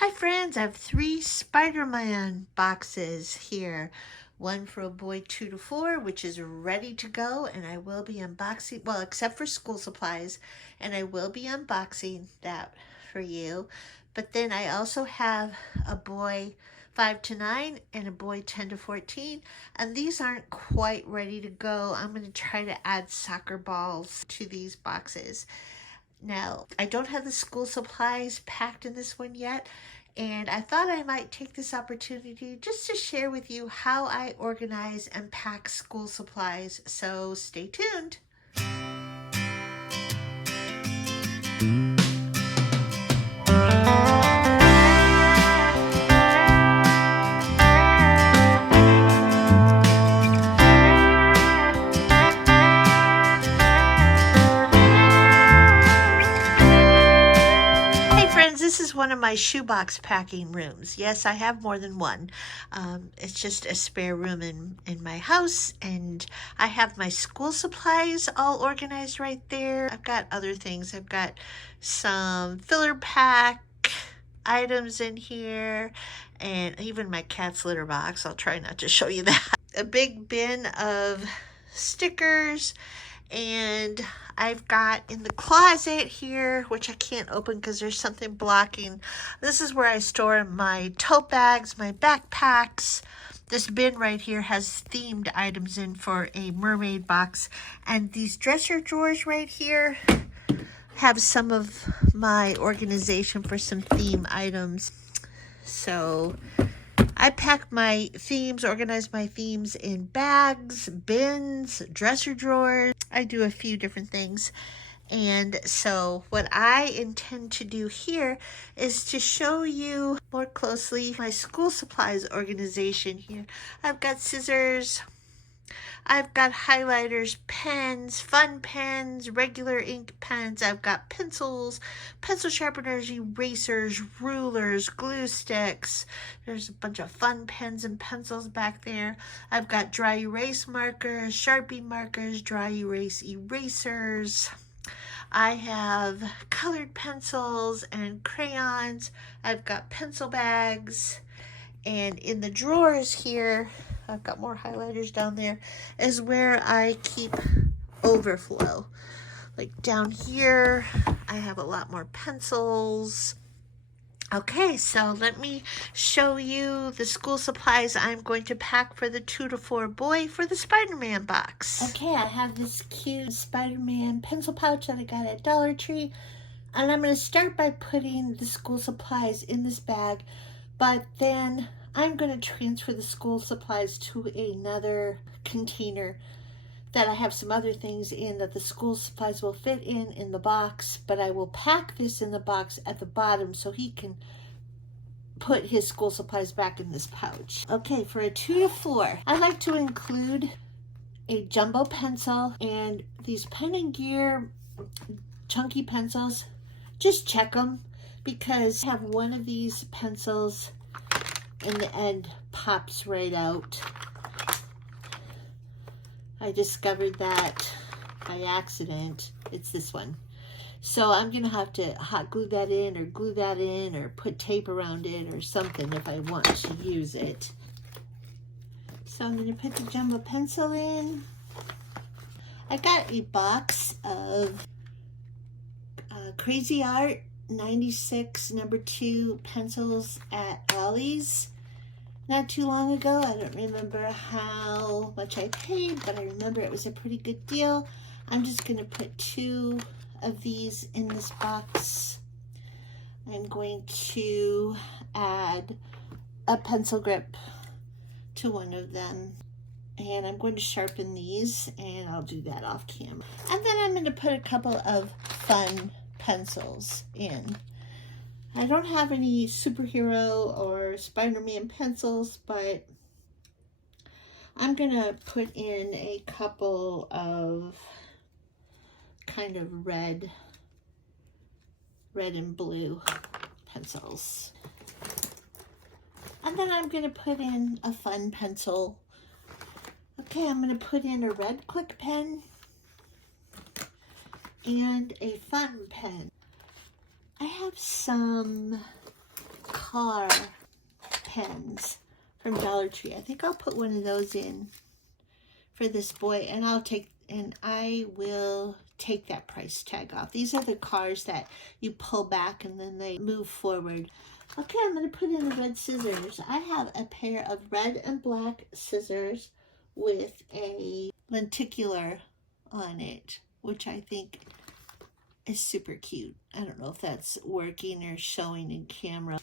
Hi friends, I have 3 Spider-Man boxes here. One for a boy 2 to 4, which is ready to go, and I will be unboxing, well, except for school supplies, and I will be unboxing that for you. But then I also have a boy 5 to 9 and a boy 10 to 14, and these aren't quite ready to go. I'm going to try to add soccer balls to these boxes. Now, I don't have the school supplies packed in this one yet, and I thought I might take this opportunity just to share with you how I organize and pack school supplies, so stay tuned. This is one of my shoebox packing rooms. Yes, I have more than one. It's just a spare room in my house, and I have my school supplies all organized right there. I've got other things. I've got some filler pack items in here, and even my cat's litter box. I'll try not to show you that. A big bin of stickers, and I've got in the closet here, which I can't open because there's something blocking. This is where I store my tote bags, my backpacks. This bin right here has themed items in for a mermaid box. And these dresser drawers right here have some of my organization for some theme items. So I pack my themes, organize my themes in bags, bins, dresser drawers. I do a few different things. And so what I intend to do here is to show you more closely my school supplies organization here. I've got scissors, I've got highlighters, pens, fun pens, regular ink pens. I've got pencils, pencil sharpeners, erasers, rulers, glue sticks. There's a bunch of fun pens and pencils back there. I've got dry erase markers, Sharpie markers, dry erase erasers. I have colored pencils and crayons. I've got pencil bags. And in the drawers here, I've got more highlighters down there, is where I keep overflow. Like down here, I have a lot more pencils. Okay, so let me show you the school supplies I'm going to pack for the 2 to 4 boy for the Spider-Man box. Okay, I have this cute Spider-Man pencil pouch that I got at Dollar Tree. And I'm going to start by putting the school supplies in this bag, but then I'm going to transfer the school supplies to another container that I have some other things in that the school supplies will fit in the box, but I will pack this in the box at the bottom so he can put his school supplies back in this pouch. Okay, for a 2 to 4, I like to include a jumbo pencil and these Pen and Gear chunky pencils. Just check them because I have one of these pencils and the end pops right out. I discovered that by accident. It's this one. So I'm going to have to hot glue that in or glue that in or put tape around it or something if I want to use it. So I'm going to put the jumbo pencil in. I got a box of Crazy Art 96 #2 pencils at Ollie's not too long ago. I don't remember how much I paid, but I remember it was a pretty good deal. I'm just going to put 2 of these in this box. I'm going to add a pencil grip to one of them. And I'm going to sharpen these, and I'll do that off camera. And then I'm going to put a couple of fun pencils in. I don't have any superhero or Spider-Man pencils, but I'm going to put in a couple of kind of red and blue pencils. And then I'm going to put in a fun pencil. Okay, I'm going to put in a red quick pen and a fun pen. I have some car pens from Dollar Tree. I think I'll put one of those in for this boy, and I will take that price tag off. These are the cars that you pull back and then they move forward. Okay, I'm going to put in the red scissors. I have a pair of red and black scissors with a lenticular on it, which I think is super cute. I don't know if that's working or showing in camera.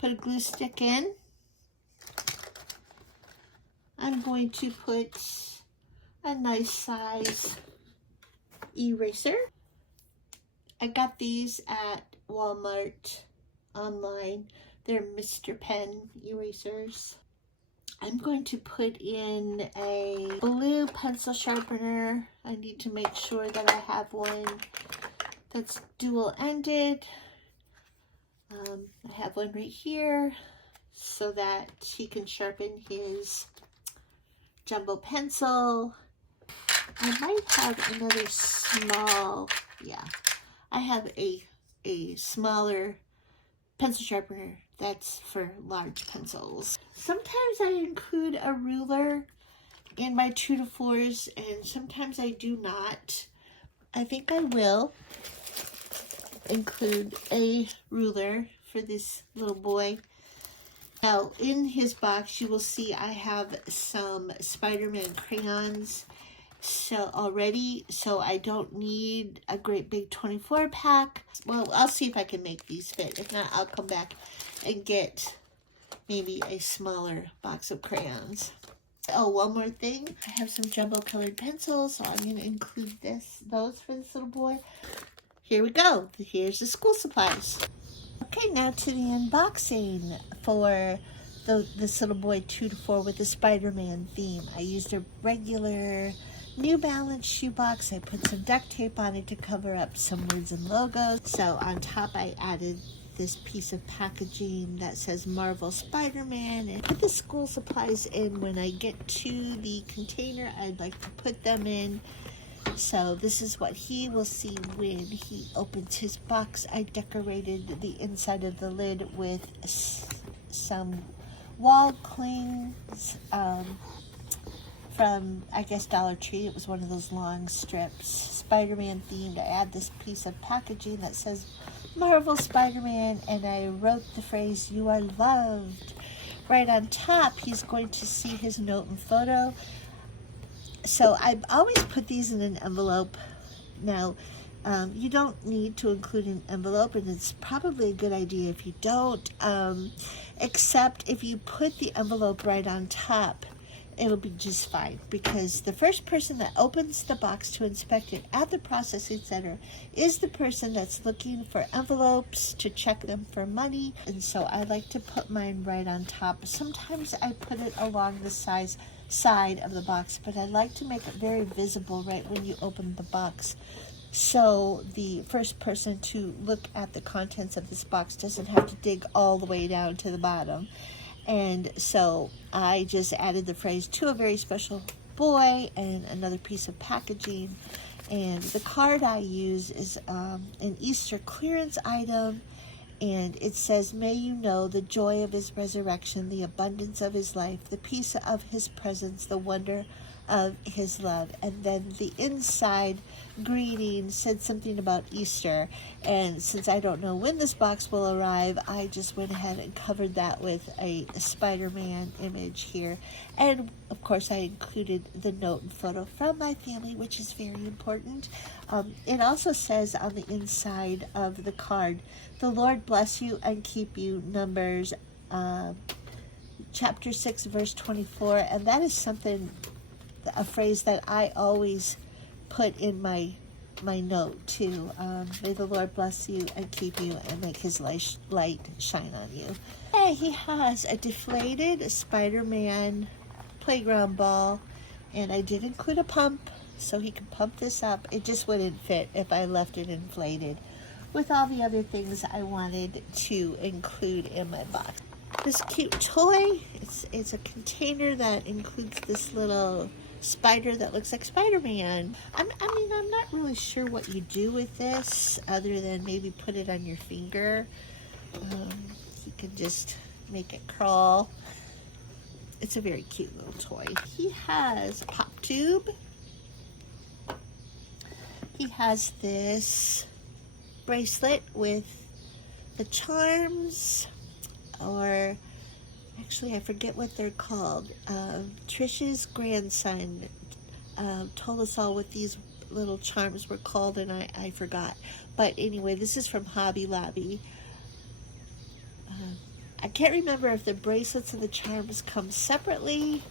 Put a glue stick in. I'm going to put a nice size eraser. I got these at Walmart online. They're Mr. Pen erasers. I'm going to put in a blue pencil sharpener. I need to make sure that I have one that's dual-ended. I have one right here so that he can sharpen his jumbo pencil. I might have another small, yeah, I have a smaller pencil sharpener that's for large pencils. Sometimes I include a ruler in my 2 to 4s and sometimes I do not. I think I will include a ruler for this little boy. Now in his box you will see I have some Spider-Man crayons already, so I don't need a great big 24 pack. Well, I'll see if I can make these fit. If not, I'll come back and get maybe a smaller box of crayons. Oh, one more thing. I have some jumbo colored pencils, so I'm going to include those for this little boy. Here we go. Here's the school supplies. Okay, now to the unboxing for this little boy 2 to 4 with the Spider-Man theme. I used a regular New Balance shoebox. I put some duct tape on it to cover up some words and logos. So on top I added this piece of packaging that says Marvel Spider-Man, and put the school supplies in. When I get to the container I'd like to put them in. So this is what he will see when he opens his box. I decorated the inside of the lid with some wall clings from, I guess, Dollar Tree. It was one of those long strips, Spider-Man themed. I add this piece of packaging that says Marvel Spider-Man, and I wrote the phrase, "You are loved." Right on top, he's going to see his note and photo. So I always put these in an envelope. Now, you don't need to include an envelope, and it's probably a good idea if you don't, except if you put the envelope right on top, it'll be just fine, because the first person that opens the box to inspect it at the processing center is the person that's looking for envelopes to check them for money. And so I like to put mine right on top. Sometimes I put it along the side of the box, but I like to make it very visible right when you open the box, so the first person to look at the contents of this box doesn't have to dig all the way down to the bottom. And so I just added the phrase, "To a very special boy," and another piece of packaging. And the card I use is an Easter clearance item, and it says, "May you know the joy of his resurrection, the abundance of his life, the peace of his presence, the wonder of his love." And then the inside greeting said something about Easter, and since I don't know when this box will arrive, I just went ahead and covered that with a Spider-Man image here. And of course I included the note and photo from my family, which is very important. It also says on the inside of the card, "The Lord bless you and keep you," Numbers chapter 6 verse 24. And that is something, a phrase that I always put in my note too. May the Lord bless you and keep you and make his light shine on you. Hey, he has a deflated Spider-Man playground ball, and I did include a pump so he can pump this up. It just wouldn't fit if I left it inflated with all the other things I wanted to include in my box. This cute toy, it's a container that includes this little spider that looks like Spider-Man. I'm not really sure what you do with this other than maybe put it on your finger. He can just make it crawl. It's a very cute little toy. He has a pop tube. He has this bracelet with the charms, or actually I forget what they're called. Trish's grandson told us all what these little charms were called, and I forgot. But anyway, this is from Hobby Lobby. I can't remember if the bracelets and the charms come separately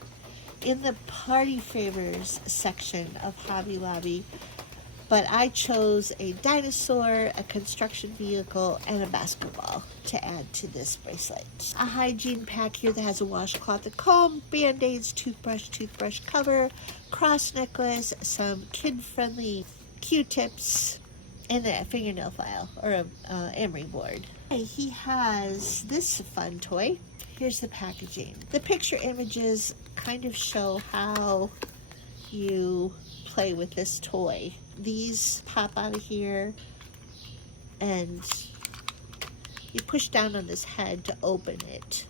in the party favors section of Hobby Lobby, but I chose a dinosaur, a construction vehicle, and a basketball to add to this bracelet. A hygiene pack here that has a washcloth, a comb, band-aids, toothbrush cover, cross necklace, some kid-friendly Q-tips, and a fingernail file, or a emery board. He has this fun toy. Here's the packaging. The picture images kind of show how you play with this toy. These pop out of here, and you push down on this head to open it.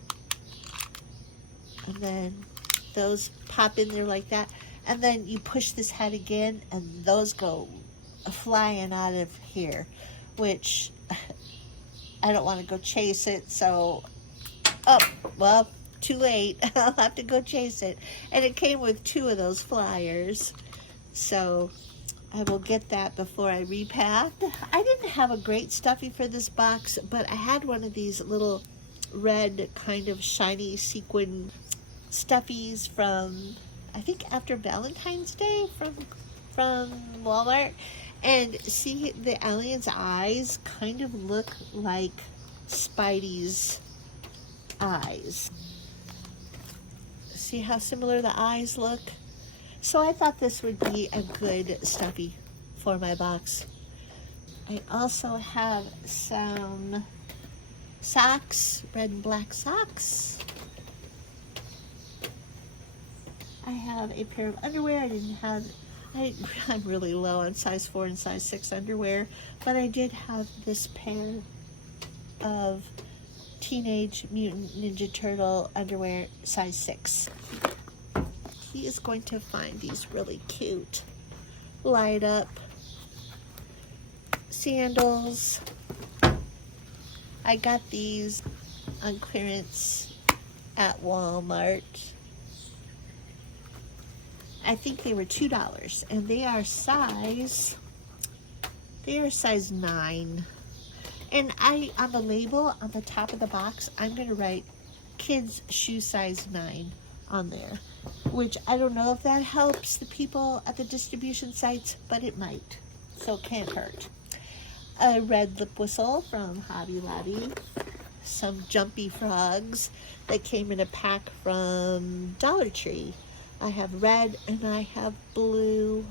And then those pop in there like that. And then you push this head again, and those go flying out of here, which I don't want to go chase it, so, oh, well, too late. I'll have to go chase it. And it came with 2 of those flyers, so I will get that before I repack. I didn't have a great stuffy for this box, but I had one of these little red kind of shiny sequin stuffies from, I think after Valentine's Day, from Walmart. And see, the alien's eyes kind of look like Spidey's eyes. See how similar the eyes look? So I thought this would be a good stuffy for my box. I also have some socks, red and black socks. I have a pair of underwear. I didn't have, I'm really low on size 4 and size 6 underwear, but I did have this pair of Teenage Mutant Ninja Turtle underwear, size 6. He is going to find these really cute light up sandals. I got these on clearance at Walmart. I think they were $2, and they are size 9. And on the label on the top of the box, I'm going to write kids shoe size 9 on there, which I don't know if that helps the people at the distribution sites, but it might, so it can't hurt. A red lip whistle from Hobby Lobby, some jumpy frogs that came in a pack from Dollar Tree. I have red and I have blue.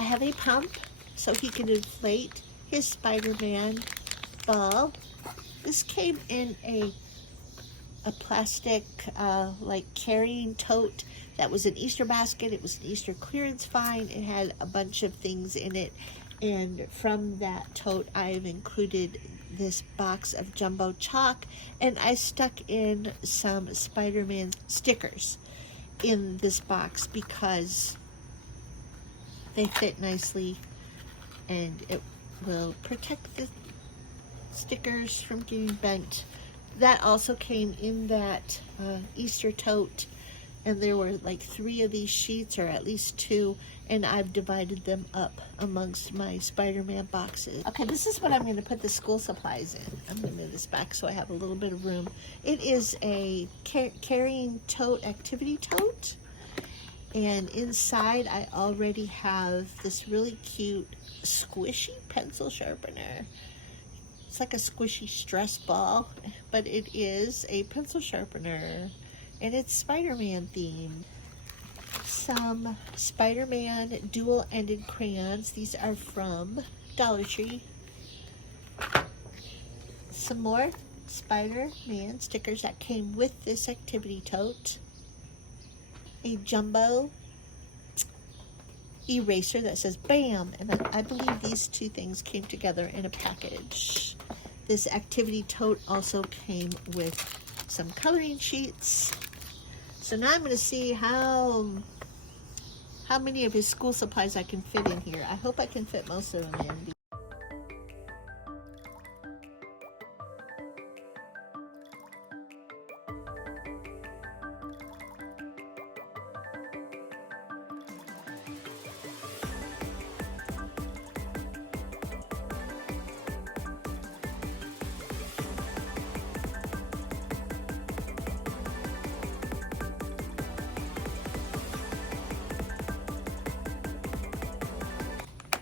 I have a pump so he can inflate his Spider-Man ball. This came in a plastic like carrying tote that was an Easter basket. It was an Easter clearance find. It had a bunch of things in it, and from that tote I've included this box of jumbo chalk, and I stuck in some Spider-Man stickers in this box because they fit nicely and it will protect the stickers from getting bent. That also came in that Easter tote, and there were like 3 of these sheets, or at least 2, and I've divided them up amongst my Spider-Man boxes. Okay, this is what I'm going to put the school supplies in. I'm going to move this back so I have a little bit of room. It is a carrying tote, activity tote, and inside I already have this really cute squishy pencil sharpener. It's like a squishy stress ball, but it is a pencil sharpener, and it's Spider-Man themed. Some Spider-Man dual-ended crayons. These are from Dollar Tree. Some more Spider-Man stickers that came with this activity tote. A jumbo eraser that says BAM, and I believe these 2 things came together in a package. This activity tote also came with some coloring sheets. So now I'm going to see how many of his school supplies I can fit in here. I hope I can fit most of them in.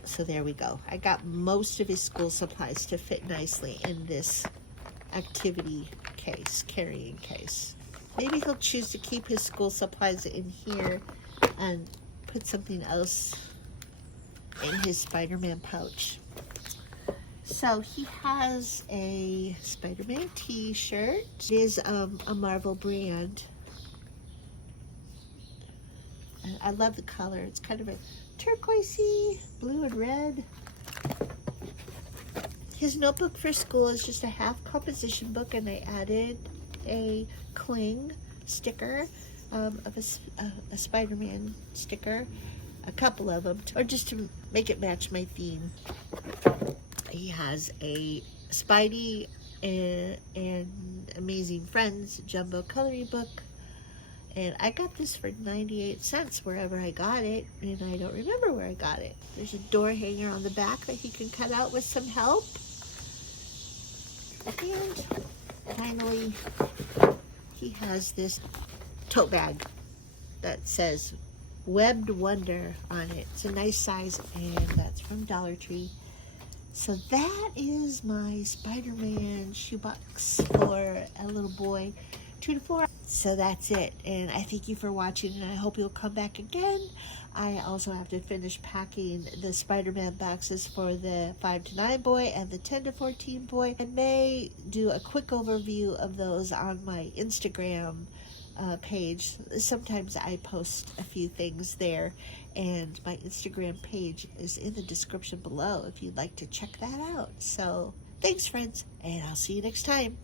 So there we go. I got most of his school supplies to fit nicely in this activity case, carrying case. Maybe he'll choose to keep his school supplies in here and put something else in his Spider-Man pouch. So he has a Spider-Man t-shirt. It is a Marvel brand. I love the color. It's kind of a turquoisey, blue and red. His notebook for school is just a half composition book, and I added a cling sticker of a Spider-Man sticker, a couple of them, or just to make it match my theme. He has a Spidey and Amazing Friends jumbo coloring book. And I got this for 98 cents wherever I got it, and I don't remember where I got it. There's a door hanger on the back that he can cut out with some help. And finally, he has this tote bag that says Webbed Wonder on it. It's a nice size, and that's from Dollar Tree. So that is my Spider-Man shoebox for a little boy, 2 to 4. So that's it, and I thank you for watching, and I hope you'll come back again. I also have to finish packing the Spider-Man boxes for the 5 to 9 boy and the 10 to 14 boy. I may do a quick overview of those on my Instagram page. Sometimes I post a few things there, and my Instagram page is in the description below if you'd like to check that out. So thanks, friends, and I'll see you next time.